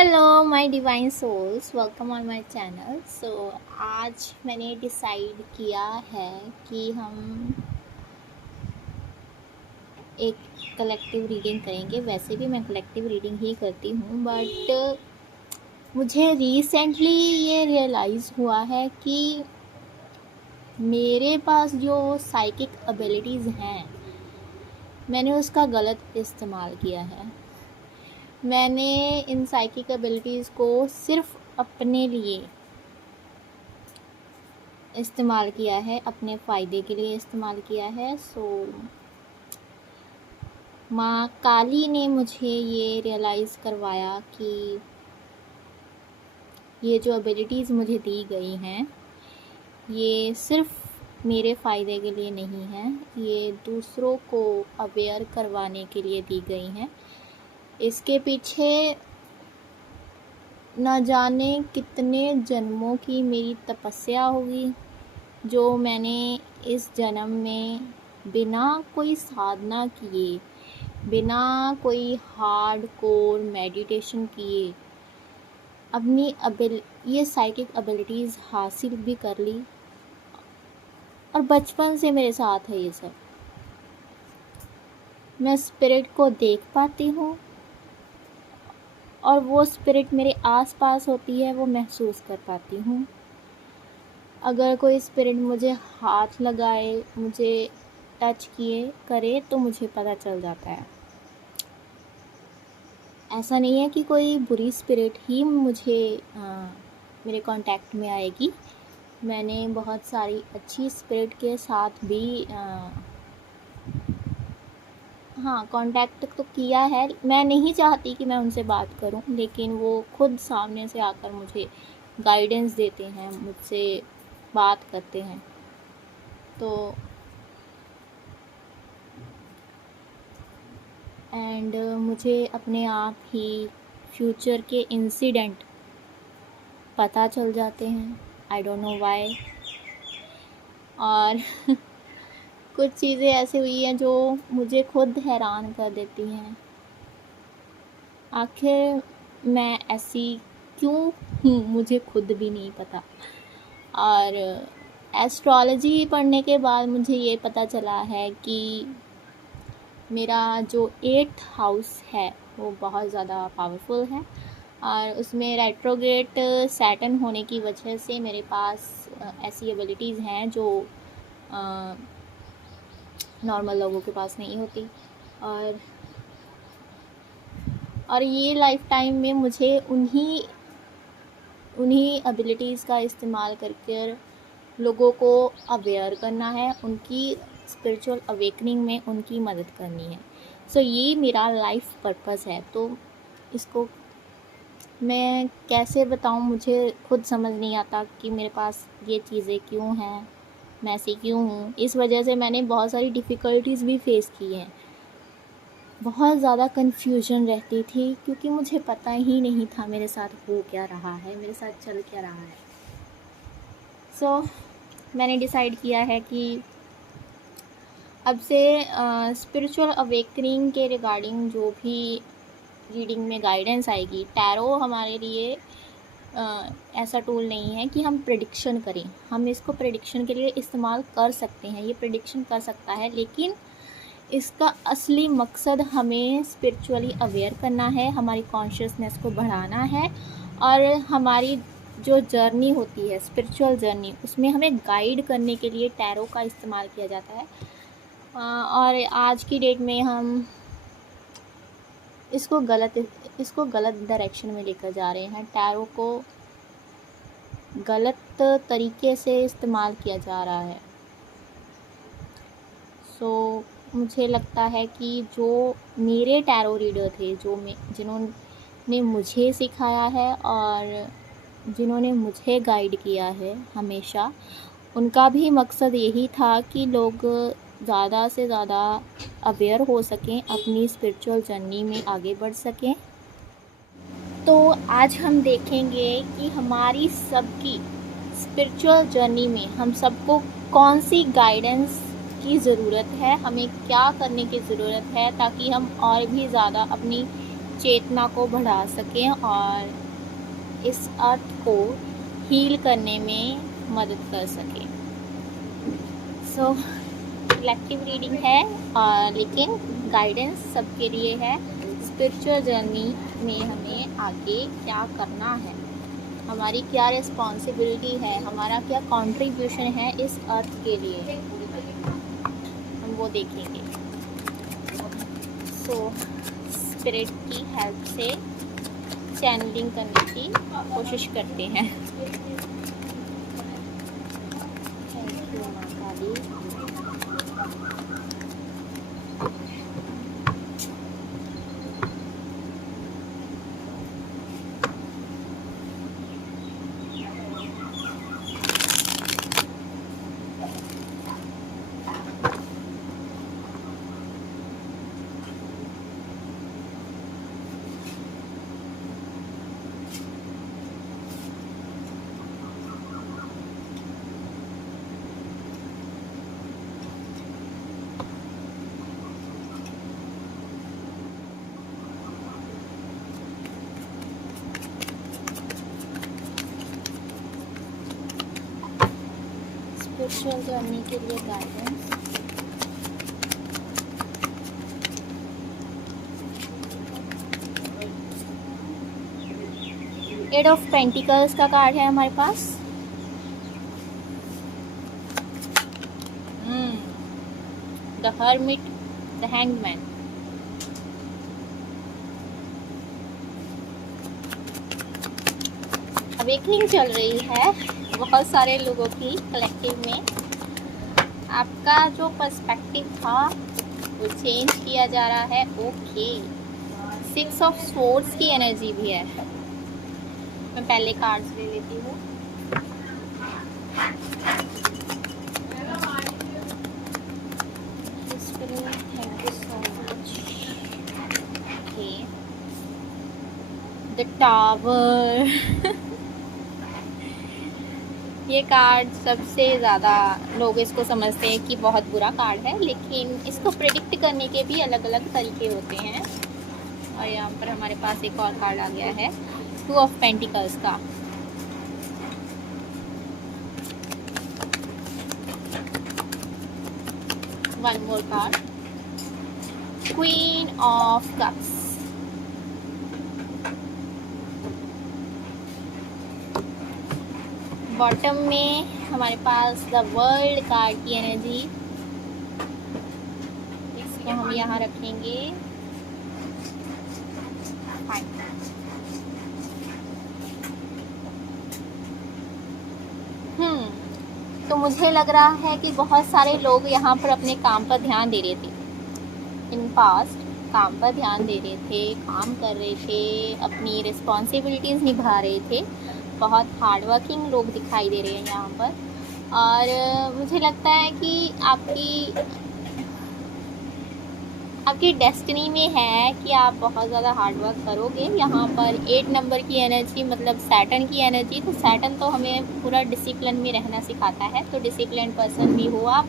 Hello my divine souls, welcome on my channel. आज मैंने decide किया है कि हम एक कलेक्टिव रीडिंग करेंगे। वैसे भी मैं कलेक्टिव रीडिंग ही करती हूँ, बट मुझे रिसेंटली ये रियलाइज़ हुआ है कि मेरे पास जो साइकिक एबिलिटीज़ हैं, मैंने उसका गलत इस्तेमाल किया है। मैंने इन साइकिक एबिलिटीज़ को सिर्फ़ अपने लिए इस्तेमाल किया है, अपने फ़ायदे के लिए इस्तेमाल किया है। माँ काली ने मुझे ये रियलाइज़ करवाया कि ये जो एबिलिटीज़ मुझे दी गई हैं, ये सिर्फ़ मेरे फ़ायदे के लिए नहीं हैं, ये दूसरों को अवेयर करवाने के लिए दी गई हैं। इसके पीछे न जाने कितने जन्मों की मेरी तपस्या होगी, जो मैंने इस जन्म में बिना कोई साधना किए, बिना कोई हार्डकोर मेडिटेशन किए अपनी ये साइकिक एबिलिटीज़ हासिल भी कर ली। और बचपन से मेरे साथ है ये सब। मैं स्पिरिट को देख पाती हूँ और वो स्पिरिट मेरे आसपास होती है, वो महसूस कर पाती हूँ। अगर कोई स्पिरिट मुझे हाथ लगाए, मुझे टच करे तो मुझे पता चल जाता है। ऐसा नहीं है कि कोई बुरी स्पिरिट ही मेरे कांटेक्ट में आएगी। मैंने बहुत सारी अच्छी स्पिरिट के साथ भी कांटेक्ट तो किया है। मैं नहीं चाहती कि मैं उनसे बात करूं, लेकिन वो खुद सामने से आकर मुझे गाइडेंस देते हैं, मुझसे बात करते हैं। तो मुझे अपने आप ही फ्यूचर के इंसिडेंट पता चल जाते हैं। I don't know why. और कुछ चीज़ें ऐसी हुई हैं जो मुझे खुद हैरान कर देती हैं। आखिर मैं ऐसी क्यों हूँ, मुझे खुद भी नहीं पता। और एस्ट्रोलॉजी पढ़ने के बाद मुझे ये पता चला है कि मेरा जो 8th हाउस है वो बहुत ज़्यादा पावरफुल है, और उसमें रेट्रोग्रेड सैटर्न होने की वजह से मेरे पास ऐसी एबिलिटीज़ हैं जो नॉर्मल लोगों के पास नहीं होती। और ये लाइफ टाइम में मुझे उन्हीं एबिलिटीज़ का इस्तेमाल करके लोगों को अवेयर करना है, उनकी स्पिरिचुअल अवेकनिंग में उनकी मदद करनी है। ये मेरा लाइफ पर्पस है। तो इसको मैं कैसे बताऊं, मुझे खुद समझ नहीं आता कि मेरे पास ये चीज़ें क्यों हैं, मैं ऐसी क्यों हूँ। इस वजह से मैंने बहुत सारी डिफ़िकल्टीज़ भी फेस की हैं। बहुत ज़्यादा कन्फ्यूजन रहती थी, क्योंकि मुझे पता ही नहीं था मेरे साथ हो क्या रहा है, मेरे साथ चल क्या रहा है। मैंने डिसाइड किया है कि अब से स्पिरिचुअल अवेकनिंग के रिगार्डिंग जो भी रीडिंग में गाइडेंस आएगी, टैरो हमारे लिए ऐसा टूल नहीं है कि हम प्रेडिक्शन करें। हम इसको प्रेडिक्शन के लिए इस्तेमाल कर सकते हैं, ये प्रेडिक्शन कर सकता है, लेकिन इसका असली मकसद हमें स्पिरिचुअली अवेयर करना है, हमारी कॉन्शियसनेस को बढ़ाना है, और हमारी जो जर्नी होती है, स्पिरिचुअल जर्नी, उसमें हमें गाइड करने के लिए टैरो का इस्तेमाल किया जाता है। और आज की डेट में हम इसको गलत डायरेक्शन में लेकर जा रहे हैं। टैरो को गलत तरीके से इस्तेमाल किया जा रहा है। मुझे लगता है कि जो मेरे टैरो रीडर थे, जिन्होंने मुझे सिखाया है और जिन्होंने मुझे गाइड किया है हमेशा, उनका भी मकसद यही था कि लोग ज़्यादा से ज़्यादा अवेयर हो सकें, अपनी स्पिरिचुअल जर्नी में आगे बढ़ सकें। तो आज हम देखेंगे कि हमारी सबकी स्पिरिचुअल जर्नी में हम सबको कौन सी गाइडेंस की ज़रूरत है, हमें क्या करने की ज़रूरत है, ताकि हम और भी ज़्यादा अपनी चेतना को बढ़ा सकें और इस अर्थ को हील करने में मदद कर सकें। सो कलेक्टिव रीडिंग है लेकिन गाइडेंस सबके लिए है। स्पिरिचुअल जर्नी में हमें आगे क्या करना है, हमारी क्या रिस्पॉन्सिबिलिटी है, हमारा क्या कंट्रीब्यूशन है इस अर्थ के लिए, हम वो देखेंगे। सो स्पिरिट की हेल्प से चैनलिंग करने की कोशिश करते हैं। थैंक यू माता दी। स्पिरिचुअल जर्नी के लिए गाइडेंस। एट ऑफ पेंटिकल्स का कार्ड है हमारे पास। The hermit, the hangman. Awakening चल रही है बहुत सारे लोगों की कलेक्टिव में। आपका जो पर्सपेक्टिव था वो चेंज किया जा रहा है। ओके, 6 ऑफ स्वॉर्ड्स की एनर्जी भी है। मैं पहले कार्ड्स ले लेती हूँ। Thank you so much. Okay, the tower. ये कार्ड सबसे ज़्यादा लोग इसको समझते हैं कि बहुत बुरा कार्ड है, लेकिन इसको प्रेडिक्ट करने के भी अलग अलग तरीके होते हैं। और यहाँ पर हमारे पास एक और कार्ड आ गया है, 2 ऑफ पेंटिकल्स का। One more card, queen of cups. Bottom में हमारे पास द वर्ल्ड कार्ड की एनर्जी। इसको हम यहाँ रखेंगे। तो मुझे लग रहा है कि बहुत सारे लोग यहाँ पर अपने काम पर ध्यान दे रहे थे। इन पास्ट काम पर ध्यान दे रहे थे, काम कर रहे थे, अपनी रिस्पॉन्सिबिलिटीज़ निभा रहे थे। बहुत हार्ड वर्किंग लोग दिखाई दे रहे हैं यहाँ पर। और मुझे लगता है कि आपकी डेस्टिनी में है कि आप बहुत ज़्यादा हार्ड वर्क करोगे। यहाँ पर 8 नंबर की एनर्जी मतलब सैटर्न की एनर्जी। तो सैटर्न तो हमें पूरा डिसिप्लिन में रहना सिखाता है, तो डिसिप्लिन पर्सन भी हो आप।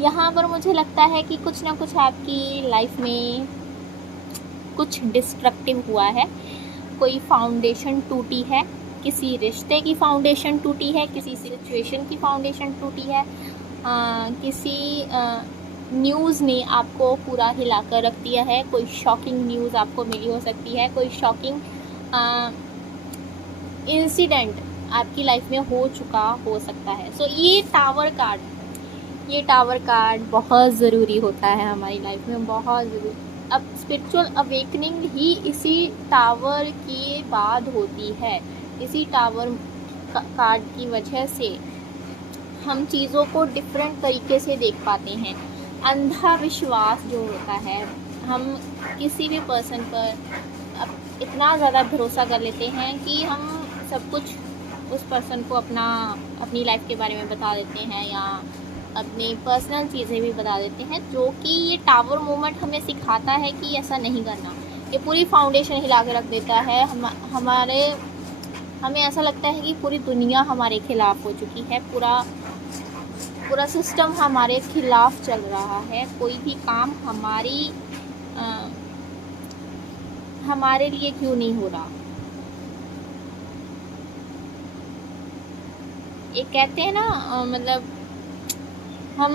यहाँ पर मुझे लगता है कि कुछ ना कुछ आपकी लाइफ में कुछ डिस्ट्रक्टिव हुआ है। कोई फाउंडेशन टूटी है, किसी रिश्ते की फाउंडेशन टूटी है, किसी सिचुएशन की फाउंडेशन टूटी है, किसी न्यूज़ ने आपको पूरा हिलाकर रख दिया है। कोई शॉकिंग न्यूज़ आपको मिली हो सकती है, कोई शॉकिंग इंसिडेंट आपकी लाइफ में हो चुका हो सकता है। सो ये टावर कार्ड बहुत ज़रूरी होता है हमारी लाइफ में, बहुत ज़रूरी। अब स्पिरिचुअल अवेकनिंग ही इसी टावर के बाद होती है। इसी टावर कार्ड की वजह से हम चीज़ों को डिफरेंट तरीके से देख पाते हैं। अंधा विश्वास जो होता है, हम किसी भी पर्सन पर इतना ज़्यादा भरोसा कर लेते हैं कि हम सब कुछ उस पर्सन को अपनी लाइफ के बारे में बता देते हैं या अपनी पर्सनल चीज़ें भी बता देते हैं, जो कि ये टावर मोमेंट हमें सिखाता है कि ऐसा नहीं करना। ये पूरी फाउंडेशन हिला के रख देता है। हमें ऐसा लगता है कि पूरी दुनिया हमारे खिलाफ़ हो चुकी है, पूरा सिस्टम हमारे खिलाफ़ चल रहा है। कोई भी काम हमारे लिए क्यों नहीं हो रहा। एक कहते हैं ना मतलब हम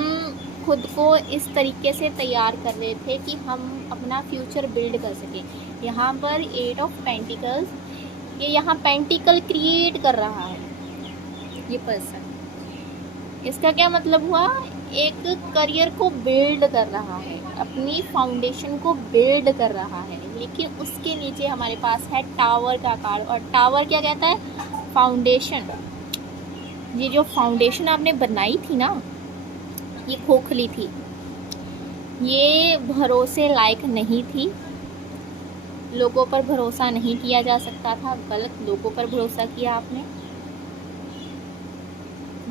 खुद को इस तरीके से तैयार कर रहे थे कि हम अपना फ्यूचर बिल्ड कर सकें। यहाँ पर 8 ऑफ पेंटिकल्स, ये यहाँ पेंटिकल क्रिएट कर रहा है ये पर्सन। इसका क्या मतलब हुआ, एक करियर को बिल्ड कर रहा है, अपनी फाउंडेशन को बिल्ड कर रहा है, लेकिन उसके नीचे हमारे पास है टावर का कार्ड। और टावर क्या कहता है, फाउंडेशन। ये जो फाउंडेशन आपने बनाई थी ना, ये खोखली थी, ये भरोसे लायक नहीं थी, लोगों पर भरोसा नहीं किया जा सकता था, गलत लोगों पर भरोसा किया आपने।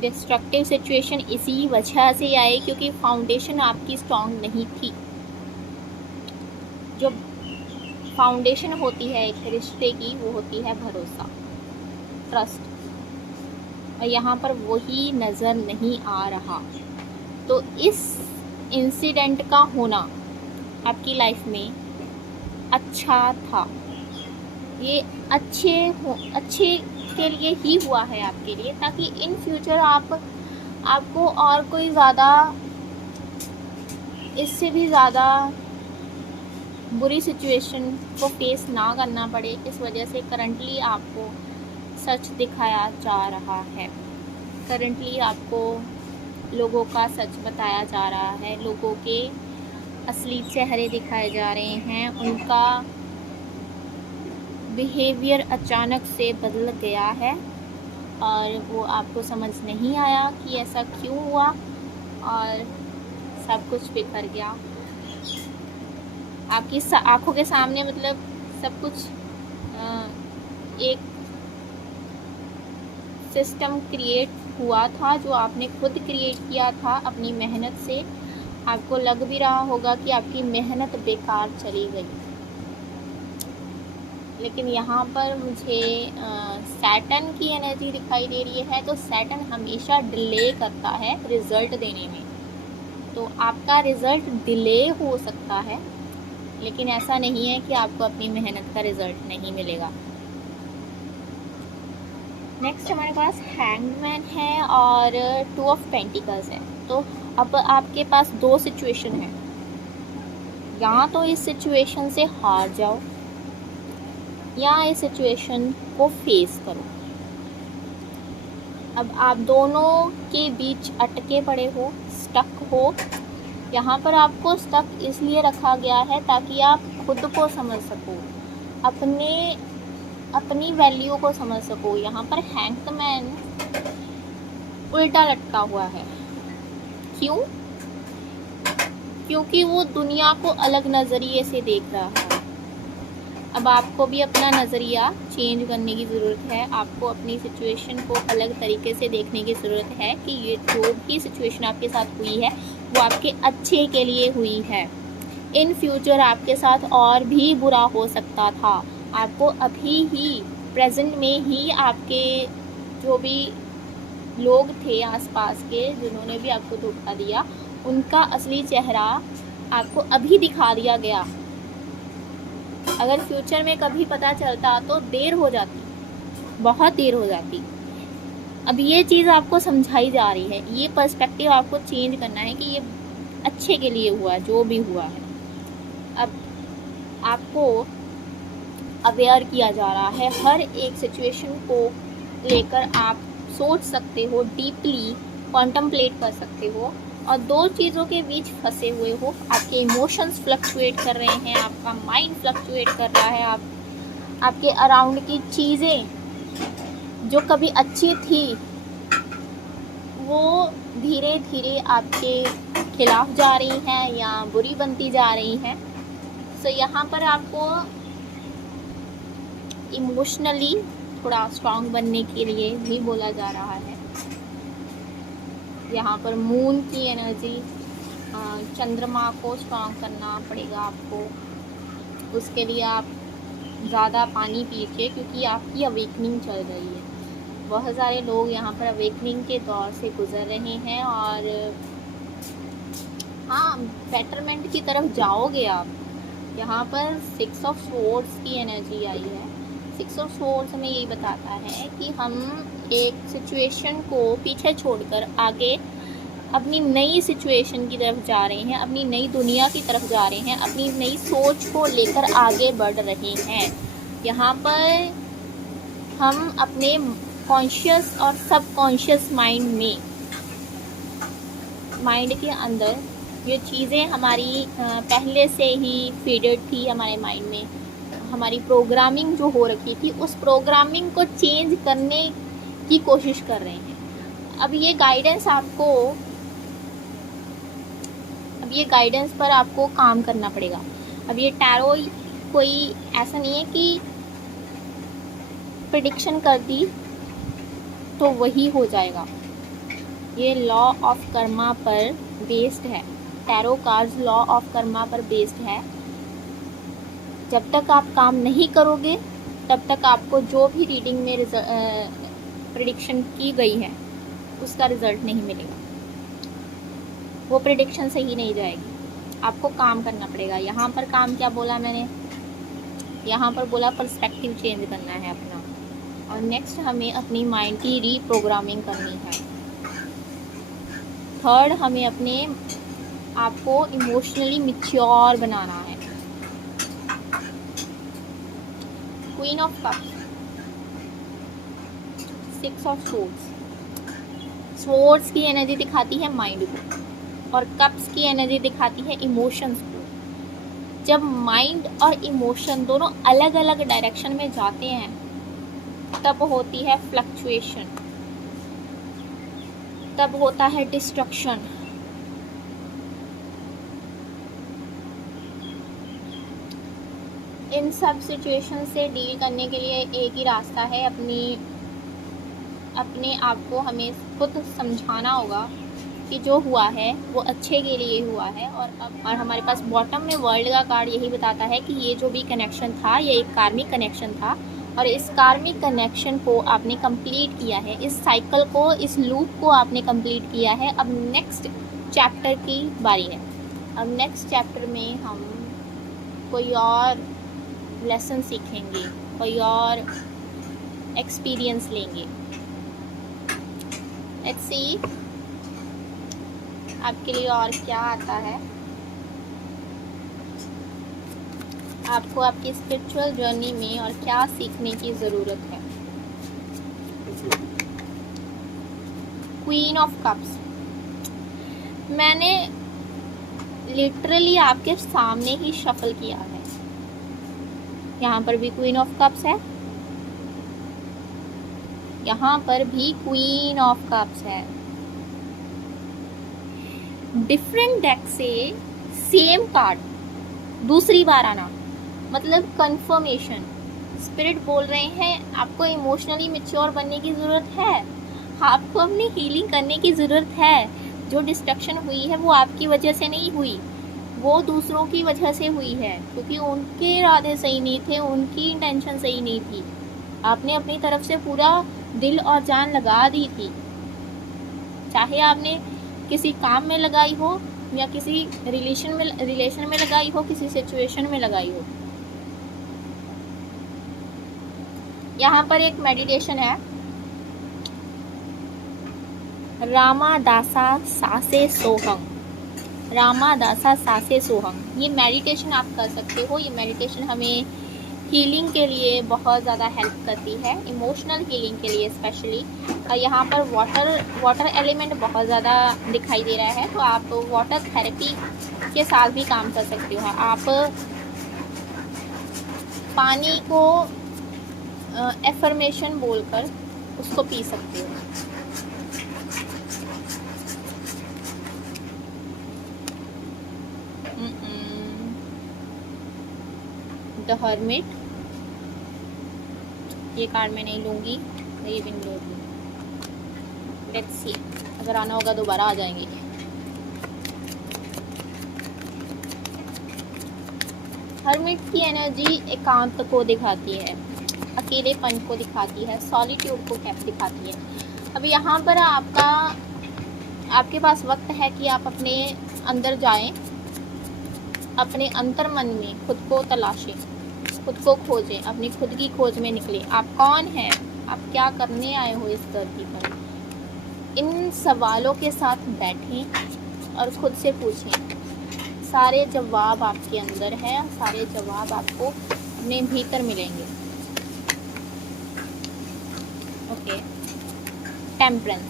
डिस्ट्रक्टिव सिचुएशन इसी वजह से आई क्योंकि फाउंडेशन आपकी स्ट्रॉन्ग नहीं थी। जो फाउंडेशन होती है एक रिश्ते की, वो होती है भरोसा, ट्रस्ट, और यहाँ पर वही नज़र नहीं आ रहा। तो इस इंसिडेंट का होना आपकी लाइफ में अच्छा था, ये अच्छे के लिए ही हुआ है आपके लिए, ताकि इन फ्यूचर आपको और कोई ज़्यादा, इससे भी ज़्यादा बुरी सिचुएशन को फेस ना करना पड़े। इस वजह से करंटली आपको सच दिखाया जा रहा है, करंटली आपको लोगों का सच बताया जा रहा है, लोगों के असली चेहरे दिखाए जा रहे हैं, उनका बिहेवियर अचानक से बदल गया है और वो आपको समझ नहीं आया कि ऐसा क्यों हुआ, और सब कुछ बिखर गया आपकी आंखों के सामने। मतलब सब कुछ एक सिस्टम क्रिएट हुआ था जो आपने खुद क्रिएट किया था अपनी मेहनत से। आपको लग भी रहा होगा कि आपकी मेहनत बेकार चली गई, लेकिन यहाँ पर मुझे सैटर्न की एनर्जी दिखाई दे रही है। तो सैटर्न हमेशा डिले करता है रिज़ल्ट देने में, तो आपका रिज़ल्ट डिले हो सकता है, लेकिन ऐसा नहीं है कि आपको अपनी मेहनत का रिज़ल्ट नहीं मिलेगा। नेक्स्ट हमारे पास हैंगमैन है और 2 ऑफ पेंटिकल्स है। तो अब आपके पास 2 सिचुएशन है, या तो इस सिचुएशन से हार जाओ या इस सिचुएशन को फेस करो। अब आप दोनों के बीच अटके पड़े हो, स्टक हो। यहाँ पर आपको स्टक इसलिए रखा गया है ताकि आप खुद को समझ सको, अपनी वैल्यू को समझ सको। यहाँ पर हैंगमैन उल्टा लटका हुआ है, क्यों? क्योंकि वो दुनिया को अलग नज़रिए से देख रहा है। अब आपको भी अपना नज़रिया चेंज करने की ज़रूरत है, आपको अपनी सिचुएशन को अलग तरीके से देखने की ज़रूरत है कि ये जो भी सिचुएशन आपके साथ हुई है वो आपके अच्छे के लिए हुई है। इन फ्यूचर आपके साथ और भी बुरा हो सकता था। आपको अभी ही प्रेजेंट में ही आपके जो भी लोग थे आसपास के जिन्होंने भी आपको धोखा दिया, उनका असली चेहरा आपको अभी दिखा दिया गया। अगर फ्यूचर में कभी पता चलता तो देर हो जाती, बहुत देर हो जाती। अब ये चीज़ आपको समझाई जा रही है, ये पर्सपेक्टिव आपको चेंज करना है कि ये अच्छे के लिए हुआ है जो भी हुआ है। अब आपको अवेयर किया जा रहा है, हर एक सिचुएशन को लेकर आप सोच सकते हो, डीपली कॉन्टम्पलेट कर सकते हो, और 2 चीज़ों के बीच फंसे हुए हो। आपके इमोशंस फ्लक्चुएट कर रहे हैं, आपका माइंड फ्लक्चुएट कर रहा है, आपके अराउंड की चीज़ें जो कभी अच्छी थी वो धीरे धीरे आपके खिलाफ जा रही हैं या बुरी बनती जा रही हैं। सो यहाँ पर आपको इमोशनली थोड़ा स्ट्रॉन्ग बनने के लिए भी बोला जा रहा है। यहाँ पर मून की एनर्जी, चंद्रमा को स्ट्रॉन्ग करना पड़ेगा आपको। उसके लिए आप ज़्यादा पानी पीजिए क्योंकि आपकी अवेकनिंग चल रही है। बहुत सारे लोग यहाँ पर अवेकनिंग के दौर से गुज़र रहे हैं और हाँ, बेटरमेंट की तरफ जाओगे आप, यहाँ पर 6 ऑफ स्वॉर्ड्स की एनर्जी आई है। 6 ऑफ स्वॉर्ड्स हमें यही बताता है कि हम एक सिचुएशन को पीछे छोड़कर आगे अपनी नई सिचुएशन की तरफ जा रहे हैं, अपनी नई दुनिया की तरफ जा रहे हैं, अपनी नई सोच को लेकर आगे बढ़ रहे हैं। यहाँ पर हम अपने कॉन्शियस और सबकॉन्शियस माइंड के अंदर ये चीज़ें हमारी पहले से ही फीडेड थी हमारे माइंड में, हमारी प्रोग्रामिंग जो हो रखी थी, उस प्रोग्रामिंग को चेंज करने की कोशिश कर रहे हैं। अब ये गाइडेंस पर आपको काम करना पड़ेगा। अब ये टैरो कोई ऐसा नहीं है कि प्रेडिक्शन कर दी तो वही हो जाएगा। ये लॉ ऑफ कर्मा पर बेस्ड है। Tarot cards law of Karma पर बेस्ड है। जब तक आप काम नहीं करोगे तब तक आपको जो भी रीडिंग में प्रेडिक्शन की गई है उसका रिजल्ट नहीं मिलेगा, वो प्रेडिक्शन सही नहीं जाएगी। आपको काम करना पड़ेगा। यहाँ पर काम क्या बोला मैंने, यहाँ पर बोला पर्सपेक्टिव चेंज करना है अपना, और नेक्स्ट हमें अपनी माइंड की रीप्रोग्रामिंग करनी है। थर्ड, हमें अपने आपको इमोशनली मैच्योर बनाना है। Queen of cups, 6 of swords की एनर्जी दिखाती है माइंड को, और कप्स की एनर्जी दिखाती है इमोशंस को। जब माइंड और इमोशन दोनों अलग अलग डायरेक्शन में जाते हैं तब होती है फ्लक्चुएशन, तब होता है डिस्ट्रक्शन। इन सब सिचुएशन से डील करने के लिए एक ही रास्ता है, अपने आप को हमें खुद समझाना होगा कि जो हुआ है वो अच्छे के लिए हुआ है। और हमारे पास बॉटम में वर्ल्ड का कार्ड यही बताता है कि ये जो भी कनेक्शन था ये एक कार्मिक कनेक्शन था, और इस कार्मिक कनेक्शन को आपने कंप्लीट किया है, इस साइकिल को, इस लूप को आपने कंप्लीट किया है। अब नेक्स्ट चैप्टर की बारी है। अब नेक्स्ट चैप्टर में हम कोई और लेसन सीखेंगे, कोई और एक्सपीरियंस लेंगे। लेट्स सी आपके लिए और क्या आता है। आपको आपकी स्पिरिचुअल जर्नी में और क्या सीखने की ज़रूरत है। क्वीन ऑफ कप्स, मैंने लिटरली आपके सामने ही शफल किया है। यहाँ पर भी क्वीन ऑफ कप्स है, यहाँ पर भी क्वीन ऑफ कप्स है। डिफरेंट डेक से सेम कार्ड दूसरी बार आना मतलब कंफर्मेशन। स्पिरिट बोल रहे हैं आपको इमोशनली मैच्योर बनने की ज़रूरत है, आपको अपनी हीलिंग करने की ज़रूरत है। जो डिस्ट्रक्शन हुई है वो आपकी वजह से नहीं हुई, वो दूसरों की वजह से हुई है, क्योंकि उनके इरादे सही नहीं थे, उनकी इंटेंशन सही नहीं थी। आपने अपनी तरफ से पूरा दिल और जान लगा दी थी, चाहे आपने किसी काम में लगाई हो या किसी रिलेशन में लगाई हो, किसी सिचुएशन में लगाई हो। यहाँ पर एक मेडिटेशन है, रामादासा सासे सोहम, रामादासा सासे सोहम। ये मेडिटेशन आप कर सकते हो। ये मेडिटेशन हमें हीलिंग के लिए बहुत ज़्यादा हेल्प करती है, इमोशनल हीलिंग के लिए स्पेशली। यहाँ पर वाटर एलिमेंट बहुत ज़्यादा दिखाई दे रहा है, तो आप वाटर थेरेपी के साथ भी काम कर सकते हो। आप पानी को एफर्मेशन बोलकर उसको पी सकते हो। द हर्मिट, ये कार्ड मैं नहीं लूँगी, ये भी नहीं लूँगी। लेट्स सी, अगर आना होगा दोबारा आ जाएंगे। हर्मिट की एनर्जी एकांत को दिखाती है, अकेलेपन को दिखाती है, सॉलिट्यूड को दिखाती है। अब यहाँ पर आपके पास वक्त है कि आप अपने अंदर जाएं अपने अंतर मन में खुद को तलाशें, खुद को खोजें, अपनी खुद की खोज में निकलें। आप कौन हैं, आप क्या करने आए हो इस धरती पर। इन सवालों के साथ बैठें और खुद से पूछें। सारे जवाब आपके अंदर हैं, सारे जवाब आपको अपने भीतर मिलेंगे। ओके। टेम्परेंस,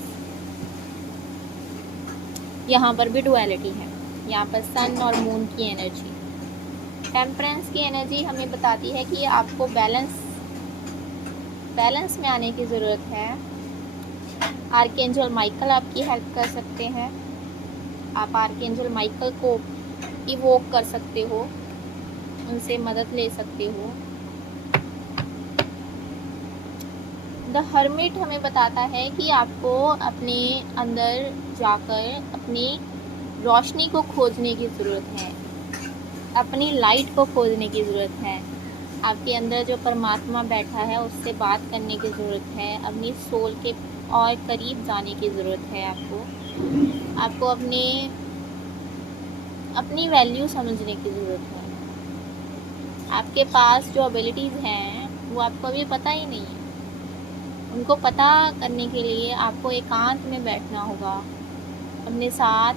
यहाँ पर भी डुअलिटी है, यहाँ पर सन और मून की एनर्जी। टेम्परेंस की एनर्जी हमें बताती है कि आपको बैलेंस में आने की ज़रूरत है। आर्कएंजल माइकल आपकी हेल्प कर सकते हैं। आप आर्कएंजल माइकल को इवोक कर सकते हो, उनसे मदद ले सकते हो। द हर्मिट हमें बताता है कि आपको अपने अंदर जाकर अपनी रोशनी को खोजने की ज़रूरत है, अपनी लाइट को खोजने की ज़रूरत है। आपके अंदर जो परमात्मा बैठा है उससे बात करने की ज़रूरत है, अपनी सोल के और करीब जाने की ज़रूरत है। आपको अपनी वैल्यू समझने की ज़रूरत है। आपके पास जो एबिलिटीज़ हैं वो आपको अभी पता ही नहीं है। उनको पता करने के लिए आपको एकांत में बैठना होगा, अपने साथ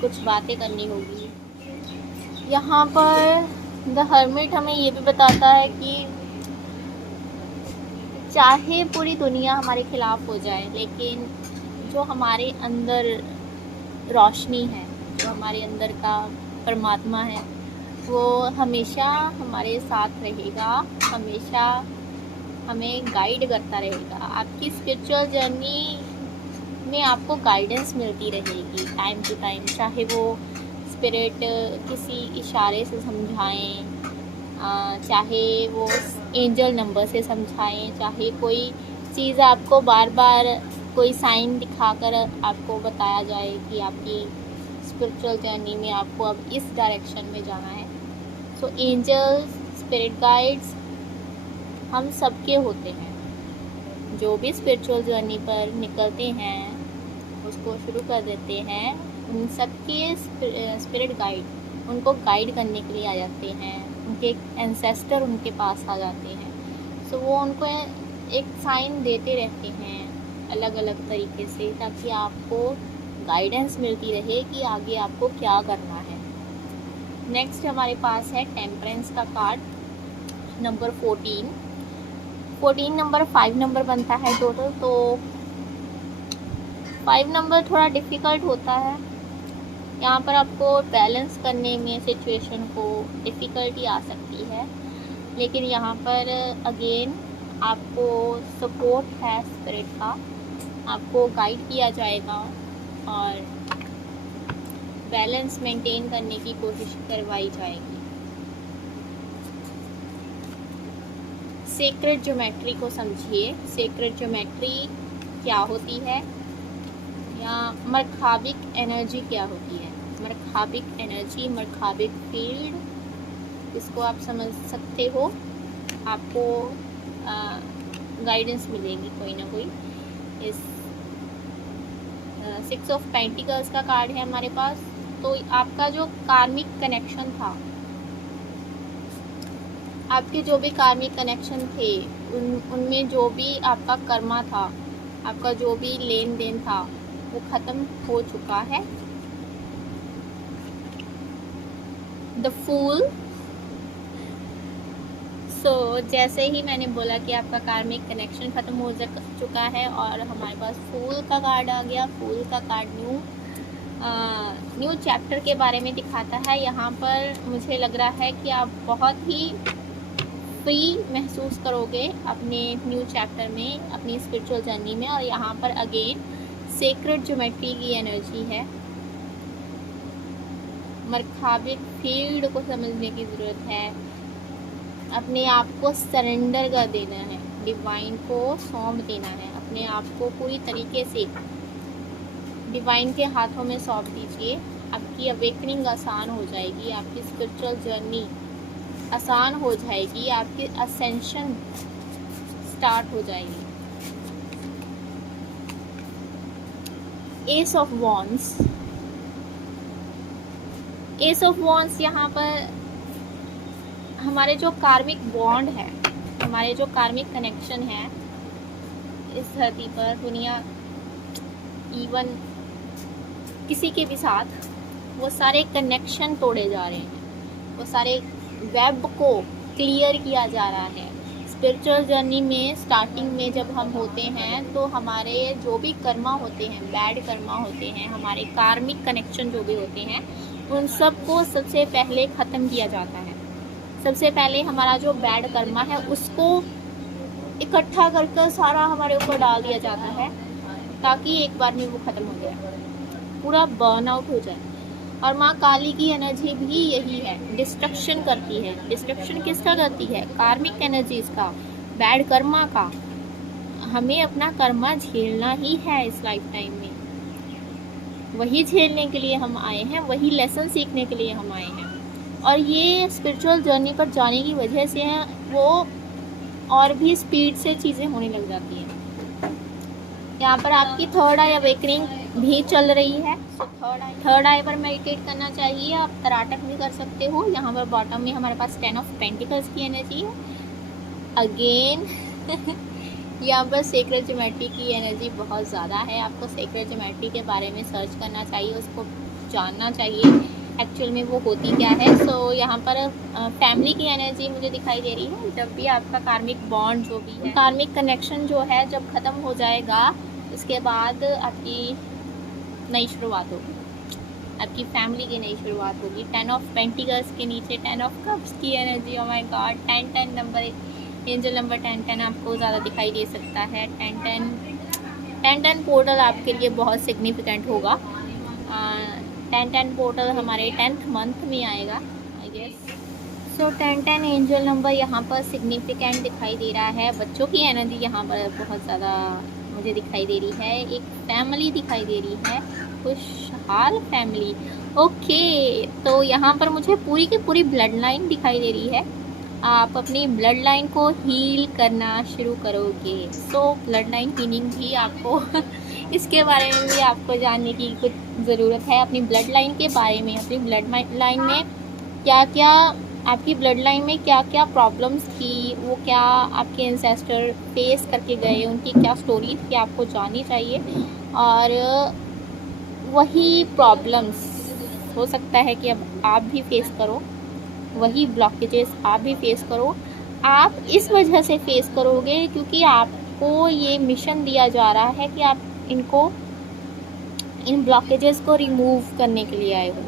कुछ बातें करनी होगी। यहाँ पर द हर्मिट हमें ये भी बताता है कि चाहे पूरी दुनिया हमारे खिलाफ हो जाए, लेकिन जो हमारे अंदर रोशनी है, जो हमारे अंदर का परमात्मा है, वो हमेशा हमारे साथ रहेगा, हमेशा हमें गाइड करता रहेगा। आपकी स्पिरिचुअल जर्नी में आपको गाइडेंस मिलती रहेगी टाइम टू टाइम, चाहे वो स्पिरिट किसी इशारे से समझाएं, चाहे वो एंजल नंबर से समझाएं, चाहे कोई चीज़ आपको बार बार कोई साइन दिखाकर आपको बताया जाए कि आपकी स्पिरिचुअल जर्नी में आपको अब इस डायरेक्शन में जाना है। सो एंजल्स, स्पिरिट गाइड्स हम सबके होते हैं। जो भी स्पिरिचुअल जर्नी पर निकलते हैं, उसको शुरू कर देते हैं, उन सबके स्पिरिट गाइड उनको गाइड करने के लिए आ जाते हैं। उनके एंसेस्टर उनके पास आ जाते हैं। सो वो उनको एक साइन देते रहते हैं अलग अलग तरीके से, ताकि आपको गाइडेंस मिलती रहे कि आगे आपको क्या करना है। नेक्स्ट हमारे पास है टेम्परेंस का कार्ड नंबर 14 नंबर 5 नंबर बनता है टोटल। तो 5 नंबर थोड़ा डिफ़िकल्ट होता है। यहाँ पर आपको बैलेंस करने में सिचुएशन को डिफ़िकल्टी आ सकती है, लेकिन यहाँ पर अगेन आपको सपोर्ट है स्पिरिट का, आपको गाइड किया जाएगा और बैलेंस मेंटेन करने की कोशिश करवाई जाएगी। सेक्रेड ज्योमेट्री को समझिए। सेक्रेड ज्योमेट्री क्या होती है, या मरखाबिक एनर्जी क्या होती है। मरखाबिक एनर्जी, मरखाबिक फील्ड, इसको आप समझ सकते हो। आपको गाइडेंस मिलेगी कोई ना कोई। इस 6 ऑफ पेंटिकल्स का कार्ड है हमारे पास। तो आपका जो कार्मिक कनेक्शन था, आपके जो भी कार्मिक कनेक्शन थे, उनमें जो भी आपका कर्मा था, आपका जो भी लेन देन था, वो ख़त्म हो चुका है। The fool. सो जैसे ही मैंने बोला कि आपका कार्मिक कनेक्शन ख़त्म हो चुका है और हमारे पास फूल का कार्ड आ गया। फूल का कार्ड न्यू चैप्टर के बारे में दिखाता है। यहाँ पर मुझे लग रहा है कि आप बहुत ही फ्री महसूस करोगे अपने न्यू चैप्टर में, अपनी स्पिरिचुअल जर्नी में। और यहाँ पर अगेन सेक्रेड ज्योमेट्री की एनर्जी है। मरखाबिक फील्ड को समझने की ज़रूरत है। अपने आप को सरेंडर कर देना है, डिवाइन को सौंप देना है। अपने आप को पूरी तरीके से डिवाइन के हाथों में सौंप दीजिए। आपकी अवेकनिंग आसान हो जाएगी, आपकी स्पिरिचुअल जर्नी आसान हो जाएगी, आपकी असेंशन स्टार्ट हो जाएगी। S of wands. S of wands यहाँ पर हमारे जो कार्मिक बॉन्ड है, हमारे जो कार्मिक कनेक्शन है इस धरती पर, दुनिया इवन किसी के भी साथ, वो सारे कनेक्शन तोड़े जा रहे हैं, वो सारे वेब को क्लियर किया जा रहा है। स्पिरिचुअल जर्नी में स्टार्टिंग में जब हम होते हैं तो हमारे जो भी कर्मा होते हैं, बैड कर्मा होते हैं, हमारे कार्मिक कनेक्शन जो भी होते हैं, उन सब को सबसे पहले ख़त्म किया जाता है। सबसे पहले हमारा जो बैड कर्मा है उसको इकट्ठा कर कर सारा हमारे ऊपर डाल दिया जाता है, ताकि एक बार में वो ख़त्म हो जाए, पूरा बर्न आउट हो जाए। और माँ काली की एनर्जी भी यही है, डिस्ट्रक्शन करती है। डिस्ट्रक्शन किसका करती है? कार्मिक एनर्जीज का, बैड कर्मा का। हमें अपना कर्मा झेलना ही है इस लाइफ टाइम में, वही झेलने के लिए हम आए हैं, वही लेसन सीखने के लिए हम आए हैं। और ये स्पिरिचुअल जर्नी पर जाने की वजह से वो और भी स्पीड से चीज़ें होने लग जाती हैं। यहाँ पर आपकी थर्ड आई अवेकनिंग भी चल रही है। थर्ड आई पर मेडिटेट करना चाहिए। आप तराटक भी कर सकते हो। यहाँ पर बॉटम में हमारे पास 10 ऑफ पेंटिकल्स की एनर्जी है अगेन। यहाँ पर सेक्रेट ज्योमेट्री की एनर्जी बहुत ज़्यादा है। आपको सेक्रेट ज्योमेट्री के बारे में सर्च करना चाहिए, उसको जानना चाहिए एक्चुअल में वो होती क्या है। सो यहाँ पर फैमिली की एनर्जी मुझे दिखाई दे रही है। जब भी आपका कार्मिक बॉन्ड जो भी है, कार्मिक कनेक्शन जो है जब ख़त्म हो जाएगा, उसके बाद आपकी नई शुरुआत होगी, आपकी फैमिली की नई शुरुआत होगी। 10 ऑफ पेंटिकल्स के नीचे 10 ऑफ कप्स की energy, oh my God. 10 number, angel number 10 आपको ज़्यादा दिखाई दे सकता है। 10 पोर्टल आपके लिए बहुत सिग्निफिकेंट होगा। 10 पोर्टल हमारे 10th मंथ में आएगा I guess. So 10 angel number यहाँ पर सिग्निफिकेंट दिखाई दे रहा है। बच्चों की एनर्जी यहाँ पर बहुत ज़्यादा मुझे दिखाई दे रही है। एक फैमिली दिखाई दे रही है, खुशहाल फैमिली। ओके, तो यहाँ पर मुझे पूरी की पूरी ब्लड लाइन दिखाई दे रही है। आप अपनी ब्लड लाइन को हील करना शुरू करोगे। सो ब्लड लाइन हीलिंग भी आपको इसके बारे में भी आपको जानने की कुछ ज़रूरत है। अपनी ब्लड लाइन के बारे में, अपनी ब्लड लाइन में क्या क्या, आपकी ब्लड लाइन में क्या क्या प्रॉब्लम्स थी, वो क्या आपके एंसेस्टर फेस करके गए, उनकी क्या स्टोरी थी, आपको जाननी चाहिए। और वही प्रॉब्लम्स हो सकता है कि अब आप भी फेस करो, वही ब्लॉकेजेस आप भी फेस करो। आप इस वजह से फेस करोगे क्योंकि आपको ये मिशन दिया जा रहा है कि आप इन ब्लॉकेजेस को रिमूव करने के लिए आए हो।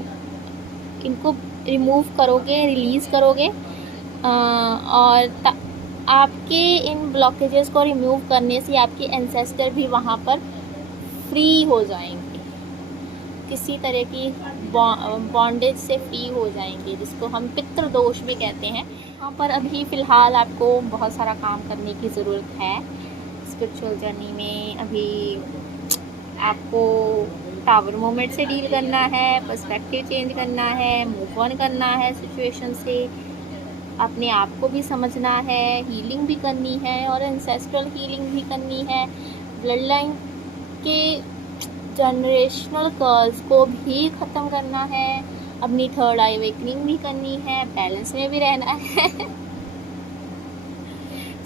इनको रिमूव करोगे, रिलीज़ करोगे, और आपके इन ब्लॉकेजेस को रिमूव करने से आपके एंसेस्टर भी वहाँ पर फ्री हो जाएंगे, किसी तरह की बॉन्डेज से फ्री हो जाएंगे, जिसको हम पितृदोष भी कहते हैं। यहाँ पर अभी फ़िलहाल आपको बहुत सारा काम करने की ज़रूरत है स्पिरिचुअल जर्नी में। अभी आपको टावर मोमेंट से डील करना है, पर्सपेक्टिव चेंज करना है, मूव ऑन करना है सिचुएशन से, अपने आप को भी समझना है, हीलिंग भी करनी है और एंसेस्ट्रल हीलिंग भी करनी है। ब्लड लाइन के जनरेशनल कर्स को भी ख़त्म करना है, अपनी थर्ड आई अवेकनिंग भी करनी है, बैलेंस में भी रहना है।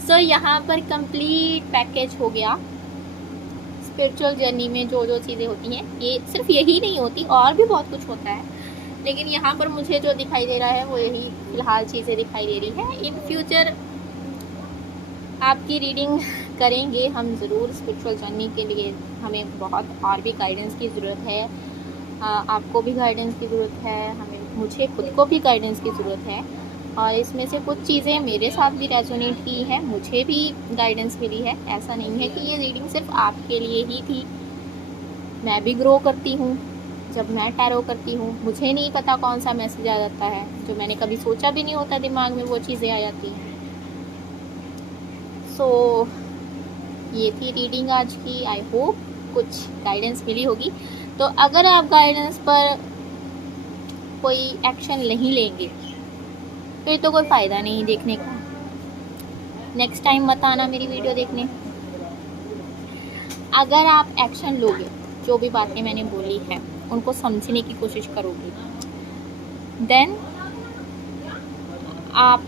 सो यहाँ पर कंप्लीट पैकेज हो गया। स्पिरिचुअल जर्नी में जो जो चीज़ें होती हैं, ये सिर्फ यही नहीं होती, और भी बहुत कुछ होता है, लेकिन यहाँ पर मुझे जो दिखाई दे रहा है वो यही फ़िलहाल चीज़ें दिखाई दे रही है। इन फ्यूचर आपकी रीडिंग करेंगे हम ज़रूर। स्पिरिचुअल जर्नी के लिए हमें बहुत और भी गाइडेंस की ज़रूरत है, आपको भी गाइडेंस की ज़रूरत है, मुझे खुद को भी गाइडेंस की ज़रूरत है। और इसमें से कुछ चीज़ें मेरे साथ भी रेजोनेट की हैं, मुझे भी गाइडेंस मिली है। ऐसा नहीं है कि ये रीडिंग सिर्फ आपके लिए ही थी। मैं भी ग्रो करती हूँ, जब मैं टैरो करती हूँ मुझे नहीं पता कौन सा मैसेज आ जाता है, जो मैंने कभी सोचा भी नहीं होता दिमाग में वो चीज़ें आ जाती हैं। सो ये थी रीडिंग आज की। आई होप कुछ गाइडेंस मिली होगी। तो अगर आप गाइडेंस पर कोई एक्शन नहीं लेंगे फिर तो कोई फ़ायदा नहीं देखने का। नेक्स्ट टाइम मत आना मेरी वीडियो देखने। अगर आप एक्शन लोगे, जो भी बातें मैंने बोली हैं उनको समझने की कोशिश करोगे, देन आप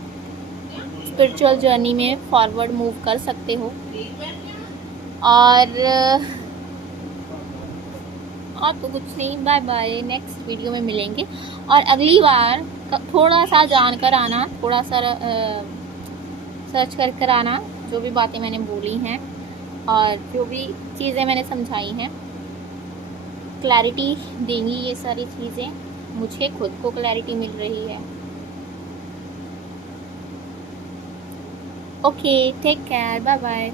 स्पिरिचुअल जर्नी में फॉरवर्ड मूव कर सकते हो। और तो कुछ नहीं, बाय बाय, नेक्स्ट वीडियो में मिलेंगे। और अगली बार थोड़ा सा जानकर आना, थोड़ा सा सर्च कर आना, जो भी बातें मैंने बोली हैं और जो भी चीज़ें मैंने समझाई हैं, क्लैरिटी देंगी ये सारी चीज़ें। मुझे खुद को क्लैरिटी मिल रही है। Okay, take care, bye bye.